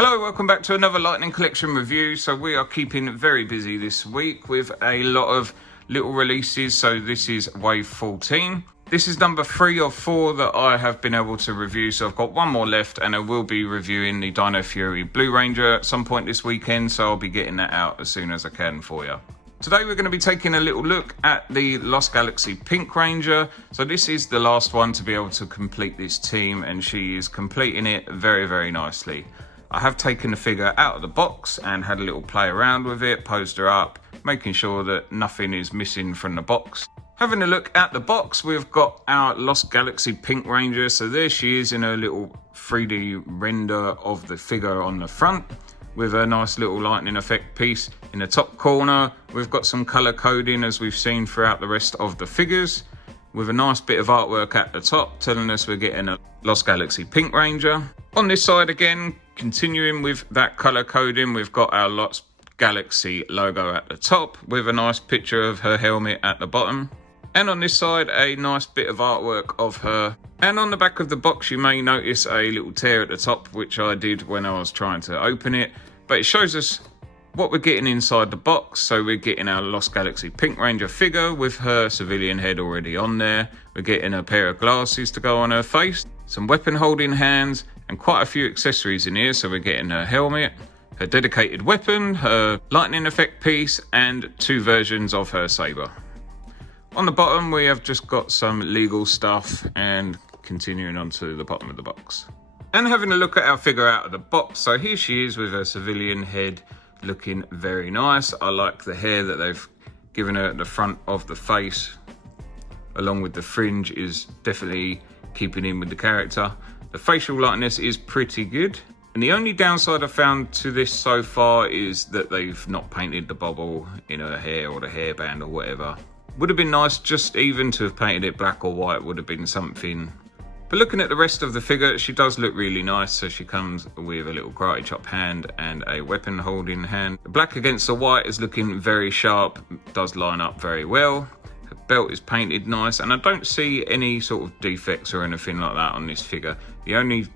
Hello, welcome back to another Lightning Collection review. So we are keeping very busy this week with a lot of little releases. So this is wave 14. This is number 3 of 4 that I have been able to review. So I've got one more left and I will be reviewing the Dino Fury Blue Ranger at some point this weekend. So I'll be getting that out as soon as I can for you. Today we're going to be taking a little look at the Lost Galaxy Pink Ranger. So this is the last one to be able to complete this team and she is completing it very, very nicely. I have taken the figure out of the box and had a little play around with it, posed her up, making sure that nothing is missing from the box. Having a look at the box, we've got our Lost Galaxy Pink Ranger. So there she is in a little 3D render of the figure on the front with a nice little lightning effect piece. In the top corner, we've got some color coding as we've seen throughout the rest of the figures, with a nice bit of artwork at the top telling us we're getting a Lost Galaxy Pink Ranger. On this side again, continuing with that color coding, we've got our Lost Galaxy logo at the top with a nice picture of her helmet at the bottom. And on this side, a nice bit of artwork of her. And on the back of the box, you may notice a little tear at the top, which I did when I was trying to open it. But it shows us what we're getting inside the box. So we're getting our Lost Galaxy Pink Ranger figure with her civilian head already on there. We're getting a pair of glasses to go on her face, some weapon holding hands, and quite a few accessories in here. So we're getting her helmet, her dedicated weapon, her lightning effect piece, and 2 versions of her saber. On the bottom, we have just got some legal stuff and continuing on to the bottom of the box. And having a look at our figure out of the box. So here she is with her civilian head, looking very nice. I like the hair that they've given her at the front of the face, along with the fringe, is definitely keeping in with the character. The facial likeness is pretty good. And the only downside I've found to this so far is that they've not painted the bobble in her hair or the hairband or whatever. Would have been nice just even to have painted it black or white, would have been something. But looking at the rest of the figure, she does look really nice. So she comes with a little karate chop hand and a weapon holding hand. The black against the white is looking very sharp, does line up very well. Her belt is painted nice, and I don't see any sort of defects or anything like that on this figure. The only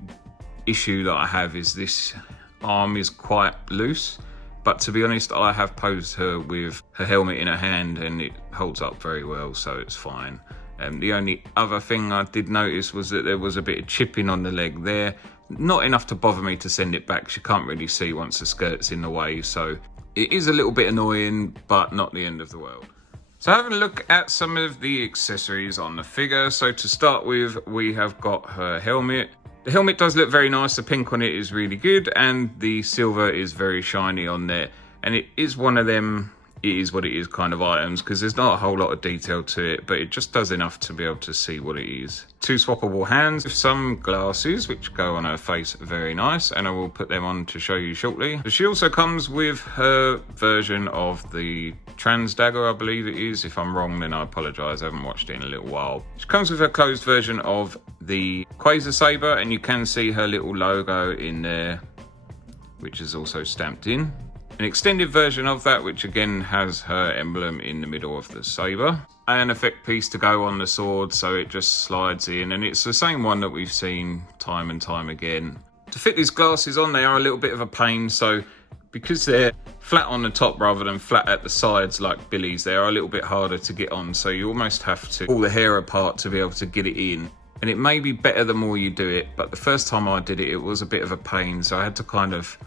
issue that I have is this arm is quite loose. But to be honest, I have posed her with her helmet in her hand and it holds up very well, so it's fine. The only other thing I did notice was that there was a bit of chipping on the leg there. Not enough to bother me to send it back. You can't really see once the skirt's in the way, so it is a little bit annoying, but not the end of the world. So having a look at some of the accessories on the figure. So to start with, we have got her helmet. The helmet does look very nice. The pink on it is really good, and the silver is very shiny on there. And it is one of them, it is what it is kind of items, because there's not a whole lot of detail to it, but it just does enough to be able to see what it is. 2 swappable hands with some glasses, which go on her face very nice, and I will put them on to show you shortly. But she also comes with her version of the trans dagger, I believe it is. If I'm wrong, then I apologise, I haven't watched it in a little while. She comes with her closed version of the Quasar saber, and you can see her little logo in there, which is also stamped in. An extended version of that, which again has her emblem in the middle of the saber. An effect piece to go on the sword, so it just slides in, and it's the same one that we've seen time and time again. To fit these glasses on, they are a little bit of a pain, so because they're flat on the top rather than flat at the sides like Billy's, they are a little bit harder to get on, so you almost have to pull the hair apart to be able to get it in. And it may be better the more you do it, but the first time I did it, it was a bit of a pain, so I had to kind of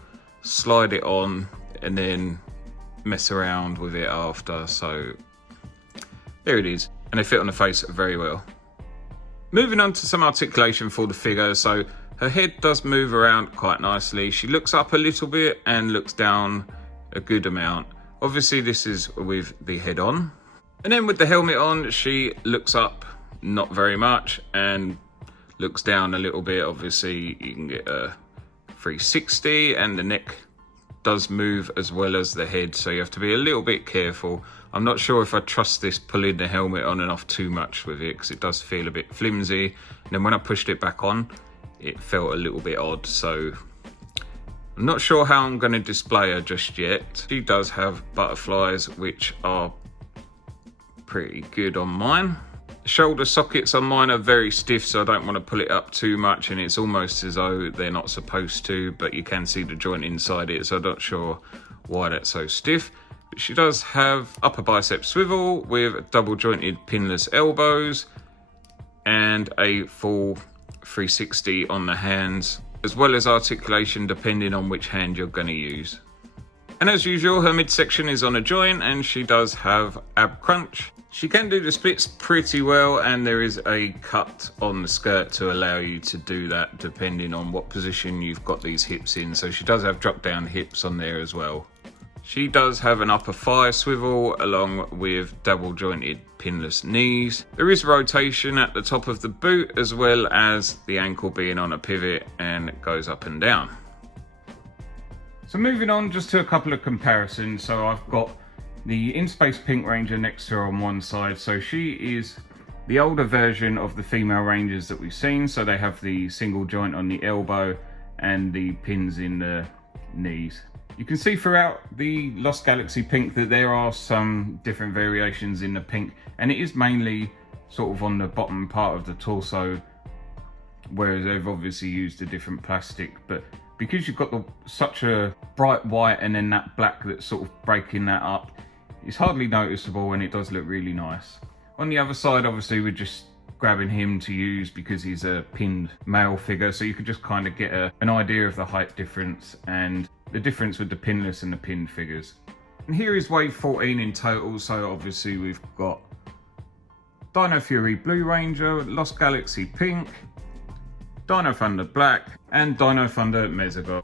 slide it on and then mess around with it after. So there it is, and they fit on the face very well. Moving on to some articulation for the figure. So her head does move around quite nicely. She looks up a little bit and looks down a good amount. Obviously this is with the head on, and then with the helmet on, she looks up not very much and looks down a little bit. Obviously you can get a 360, and the neck does move as well as the head, so you have to be a little bit careful. I'm not sure if I trust this pulling the helmet on and off too much with it, because it does feel a bit flimsy, and then when I pushed it back on it felt a little bit odd, so I'm not sure how I'm going to display her just yet. She does have butterflies, which are pretty good on mine. Shoulder sockets on mine are very stiff, so I don't want to pull it up too much, and it's almost as though they're not supposed to, but you can see the joint inside it, so I'm not sure why that's so stiff. But she does have upper bicep swivel with double jointed pinless elbows and a full 360 on the hands, as well as articulation depending on which hand you're going to use. And as usual, her midsection is on a joint, and she does have ab crunch. She can do the splits pretty well, and there is a cut on the skirt to allow you to do that depending on what position you've got these hips in. So she does have drop down hips on there as well. She does have an upper thigh swivel along with double jointed pinless knees. There is rotation at the top of the boot, as well as the ankle being on a pivot, and it goes up and down. So moving on just to a couple of comparisons. So I've got the In Space Pink Ranger next to her on one side. So she is the older version of the female Rangers that we've seen. So they have the single joint on the elbow and the pins in the knees. You can see throughout the Lost Galaxy Pink that there are some different variations in the pink, and it is mainly sort of on the bottom part of the torso, whereas they've obviously used a different plastic. But because you've got such a bright white and then that black that's sort of breaking that up, it's hardly noticeable, and it does look really nice. On the other side, obviously, we're just grabbing him to use because he's a pinned male figure, so you could just kind of get an idea of the height difference and the difference with the pinless and the pinned figures. And here is wave 14 in total. So obviously we've got Dino Fury Blue Ranger, Lost Galaxy Pink, Dino Thunder Black, and Dino Thunder Mesogot.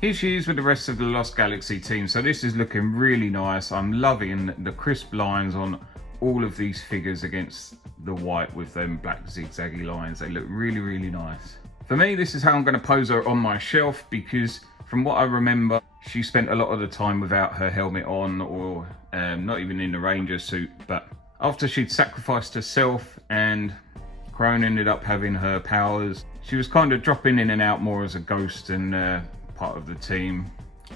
Here she is with the rest of the Lost Galaxy team. So this is looking really nice. I'm loving the crisp lines on all of these figures against the white with them black zigzaggy lines. They look really, really nice. For me, this is how I'm going to pose her on my shelf, because from what I remember, she spent a lot of the time without her helmet on, or not even in the Ranger suit. But after she'd sacrificed herself and Crone ended up having her powers, she was kind of dropping in and out more as a ghost and part of the team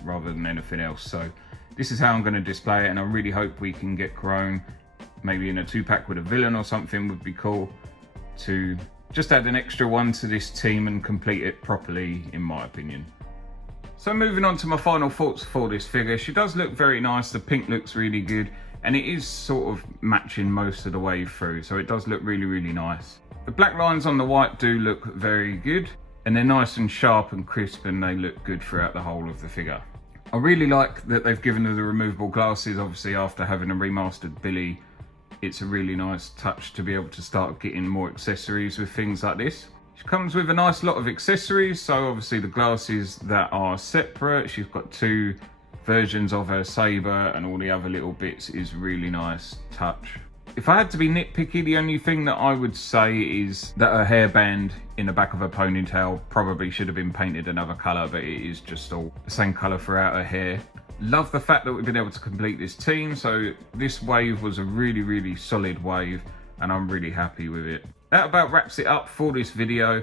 rather than anything else. So this is how I'm going to display it, and I really hope we can get Crone maybe in a 2-pack with a villain or something. Would be cool to just add an extra one to this team and complete it properly, in my opinion. So moving on to my final thoughts for this figure. She does look very nice. The pink looks really good, and it is sort of matching most of the way through, so it does look really, really nice. The black lines on the white do look very good, and they're nice and sharp and crisp, and they look good throughout the whole of the figure. I really like that they've given her the removable glasses. Obviously, after having a remastered Billy, it's a really nice touch to be able to start getting more accessories with things like this. She comes with a nice lot of accessories. So obviously the glasses that are separate. She's got 2 versions of her saber, and all the other little bits is really nice touch. If I had to be nitpicky, the only thing that I would say is that her hairband in the back of her ponytail probably should have been painted another colour, but it is just all the same colour throughout her hair. Love the fact that we've been able to complete this team. So this wave was a really, really solid wave, and I'm really happy with it. That about wraps it up for this video.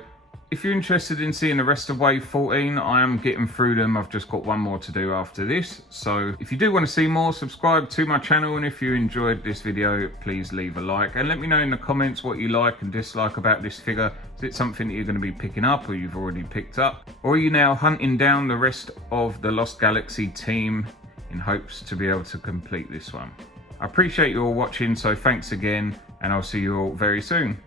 If you're interested in seeing the rest of wave 14, I am getting through them. I've just got one more to do after this. So if you do want to see more, subscribe to my channel. And if you enjoyed this video, please leave a like. And let me know in the comments what you like and dislike about this figure. Is it something that you're going to be picking up, or you've already picked up? Or are you now hunting down the rest of the Lost Galaxy team in hopes to be able to complete this one? I appreciate you all watching, so thanks again. And I'll see you all very soon.